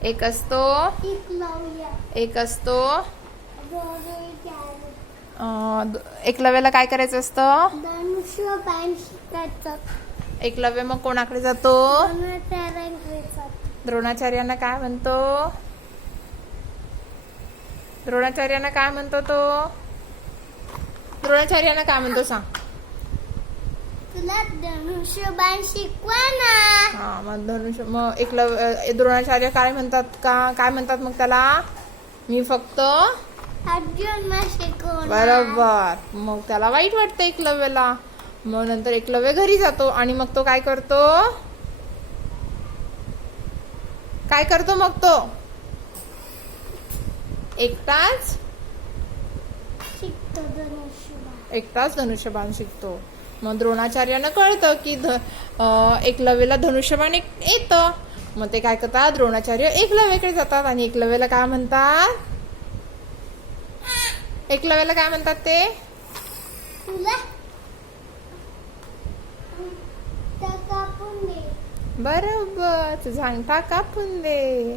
एक असतो एक असतो एकलव्याला काय करायचं असतं? धनुष्यबाण शिकायचं. एकलव्य मग कोणाकडे जातो? द्रोणाचार्यांना काय म्हणतो? द्रोणाचार्यांना काय म्हणतो तो? द्रोणाचार्यांना काय म्हणतो सांग? तुला धनुष्यबाण शिकवा ना. हा मग एकलव्य द्रोणाचार्य काय म्हणतात काय म्हणतात मग त्याला? मी फक्त अर्जुनला शिकवणार. बरोबर. मग त्याला वाईट वाटतं एकलव्याला. मग नंतर एकलव्य घरी जातो आणि मग तो काय करतो? काय करतो मग तो? एकटाच शिकतो धनुष्यबाण. एकटाच धनुष्यबाण शिकतो. मग द्रोणाचार्यांना कळतं की एकलव्याला धनुष्यबाण येतं. मग ते काय करतात? द्रोणाचार्य एकलव्याकडे जातात आणि एकलव्याला काय म्हणतात? एकलव्याला काय म्हणतात ते? तुला कापून दे. बरोबर. तुझा अंगठा कापून दे.